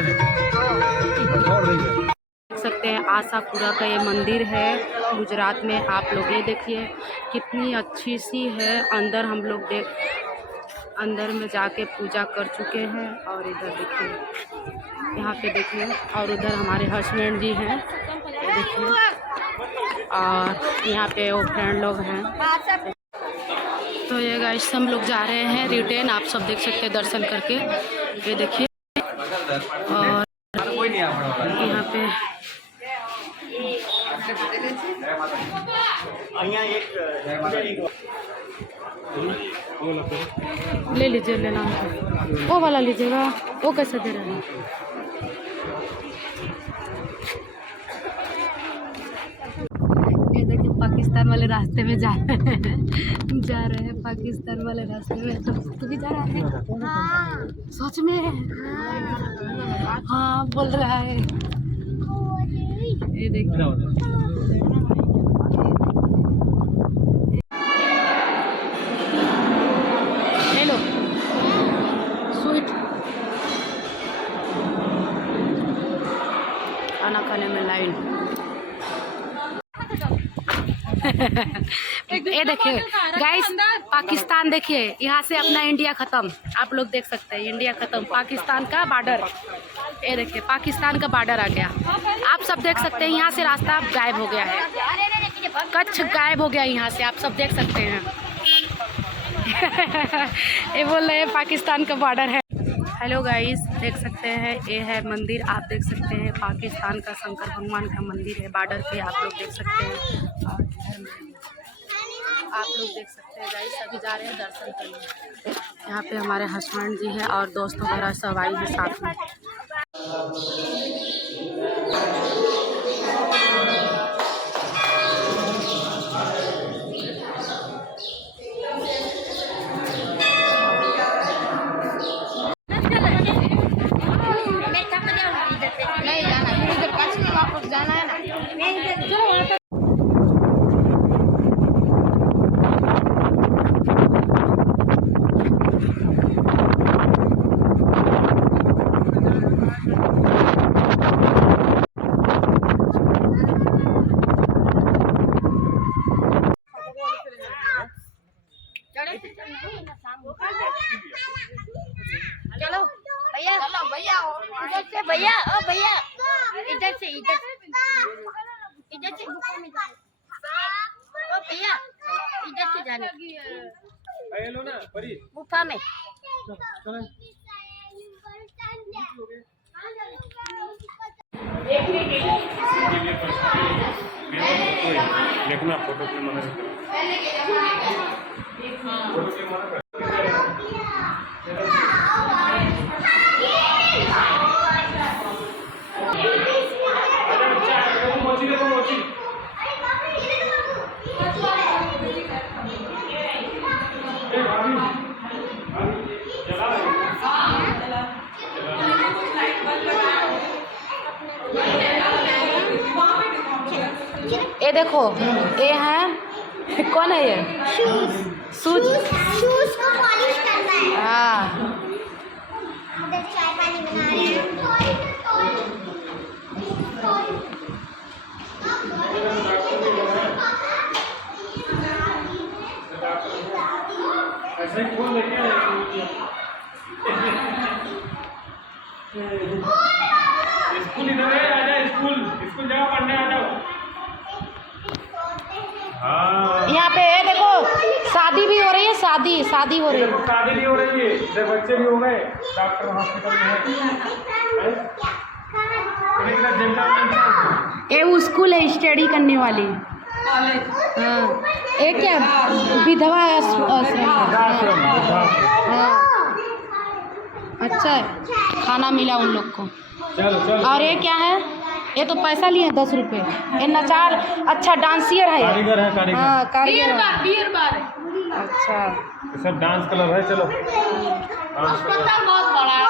देख सकते हैं आशापुरा का ये मंदिर है गुजरात में। आप लोग ये देखिए कितनी अच्छी सी है। अंदर हम लोग अंदर में जाके पूजा कर चुके हैं। और इधर देखिए, यहाँ पे देखिए, और उधर हमारे हस्बैंड जी हैं, ये देखिए, और यहाँ पे वो फ्रेंड लोग हैं। तो ये गाइस हम लोग जा रहे हैं रिटर्न। आप सब देख सकते हैं दर्शन करके, ये देखिए। और यहाँ पे ले लीजिए, लेना है वो वाला लीजिएगा। वो कैसे दे रहे हैं? ये देखिए पाकिस्तान वाले रास्ते में जा रहे हैं पाकिस्तान वाले रास्ते में। तू भी जा रहा है? हाँ। सच में? हाँ बोल रहा है। ये देखिए खाना खाने में लाइन। ये देखिए गाइस, पाकिस्तान देखिए, यहाँ से अपना इंडिया खत्म। आप लोग देख सकते हैं इंडिया खत्म, पाकिस्तान का बॉर्डर। ये देखिए पाकिस्तान का बॉर्डर आ गया। आप सब देख सकते हैं यहाँ से रास्ता गायब हो गया है, कच्छ गायब हो गया यहाँ से, आप सब देख सकते हैं। ये बोल रहे हैं पाकिस्तान का बॉर्डर है। हेलो गाइस, देख सकते हैं ये है मंदिर। आप देख सकते हैं पाकिस्तान का शंकर भगवान का मंदिर है बॉर्डर पे, आप लोग देख सकते हैं। और आप लोग देख सकते हैं गाइस, अभी जा रहे हैं दर्शन करने। यहाँ पे हमारे हस्बैंड जी हैं और दोस्त वगैरह सब आई हैं साथ में। जाना है ना, चलो भैया, चलो भैया, इधर से भैया, ओ भैया, इधर से इधर से ओ भैया, इधर से जाने लो ना परी गुफा में। देखना फोटो के मन ये देखो, ये है, कौन है ये? शूज को पॉलिश करना है। हाँ, इधर चाय पानी बना रहे हैं। ऐसे कौन लेके स्कूल इधर है, आ जाओ स्कूल जाओ, पढ़ने आ जाओ। हाँ, यहाँ पे देखो शादी भी हो रही है, शादी हो रही है, शादी भी हो रही है, इधर बच्चे भी हो गए, डॉक्टर हॉस्पिटल में है। ये स्कूल है स्टडी करने वाली। हाँ, एक क्या विधवा आश्रम। हाँ, अच्छा है, खाना मिला उन लोग को। और ये क्या है? ये तो पैसा लिए 10 रुपये। ये नचार अच्छा डांसियर है, कारीगर है, कारीगर। हाँ, कारीगर बार। अच्छा, ये सब डांस क्लब है। चलो, अस्पताल बहुत बड़ा है।